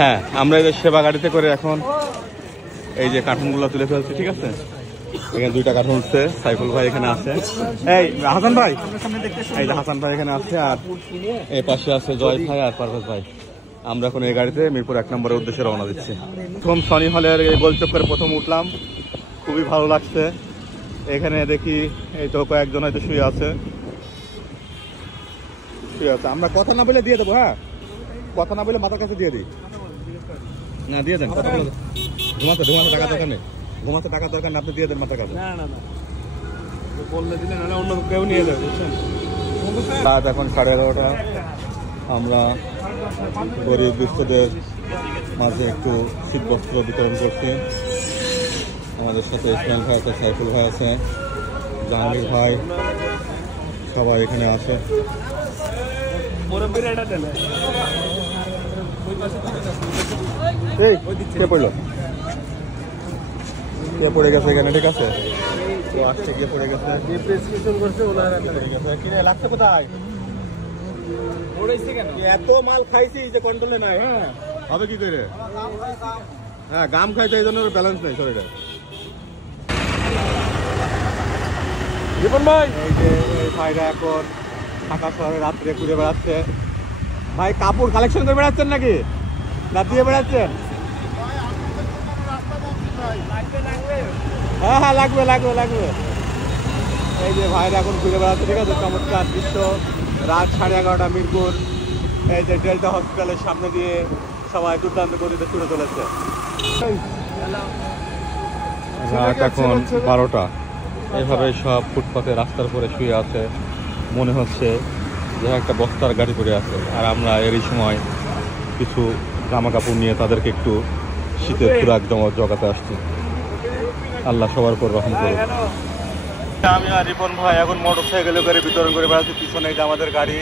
হ্যাঁ, আমরা এই যে সেবা গাড়িতে করে এখন এই যে কার্টুনগুলো তুলে ফেলছি, ঠিক আছে। এখানে 2টা কার্টুন উঠছে, সাইফুল ভাই এখানে আছে, এই হাসান ভাই, এই যে হাসান ভাই এখানে আছে, আর এই পাশে আছে জয় ভাই আর পারভেজ ভাই। আমরা এখন এই গাড়িতে মিরপুর 1 নম্বরের উদ্দেশ্যে রওনা দিচ্ছি। প্রথম সনি হলের এই গোলচক্করে প্রথম উঠলাম, খুবই ভালো লাগছে। এখানে দেখি এই তো কয়েকজন হয়তো শুয়ে আছে। আমরা কথা না বলে দিয়ে দেবো, হ্যাঁ, কথা না বলে মাথার কাছে দিয়ে দিই। না দিয়ে দেন, ঘুমাতে টাকা দরকার নেই, ঘুমাতে টাকা দরকার নেই, আপনি দিয়ে দেন মাথার কাছে। বললে দিলে না, অন্য কেউ নিয়ে যাবে, বুঝছেন। রাত এখন 11:30। আমরা গরিব দুস্থদের মাঝে একটু শীতবস্ত্র বিতরণ করছি। আমাদের সাথে ইসমাইল ভাই আছে, সাইফুল ভাই আছে, জাহাঙ্গীর ভাই, সবাই এখানে আছে। এই কে পড়লো, কে পড়ে গেছে এখানে, ঠিক আছে, তো আসছে গিয়ে পড়ে গেছে, কিনে লাগছে কোথায়, এত মাল খাইছি যে কন্ট্রোলে নাই। হ্যাঁ, হবে কি করে, হ্যাঁ গাম খাইছে, এই জন্য ব্যালেন্স নেই শরীরে। জীবন ভাই, এই যে এই ভাইরা এখন ঢাকা শহরে রাত্রে ঘুরে বেড়াচ্ছে। ভাই কাপড় কালেকশন করে বেড়াচ্ছেন নাকি, না দিয়ে বেড়াচ্ছেন? হ্যাঁ হ্যাঁ, লাগবে লাগবে লাগবে। এই যে ভাইরা এখন ঘুরে বেড়াচ্ছে, ঠিক আছে। চমৎকার দৃশ্য, রাত 11:30 মিরপুর। এই যে ডেল্টা হসপিটালের সামনে দিয়ে সবাই দুর্দান্ত গতিতে ছুটে চলেছে। রাত এখন 12টা। এভাবে সব ফুটপাতে রাস্তার উপরে শুয়ে আছে, মনে হচ্ছে যে একটা বস্তার গাড়ি পড়ে আছে। আর আমরা এরই সময় কিছু জামা কাপড় নিয়ে তাদেরকে একটু শীতের খোরাক জগাতে আসছি। আল্লাহ সবার উপর রহম করুন। আমি আর রিপন ভাই এখন মোটরসাইকেলে করে বিতরণ করে বেড়াচ্ছি, পিছনে আমাদের গাড়ি।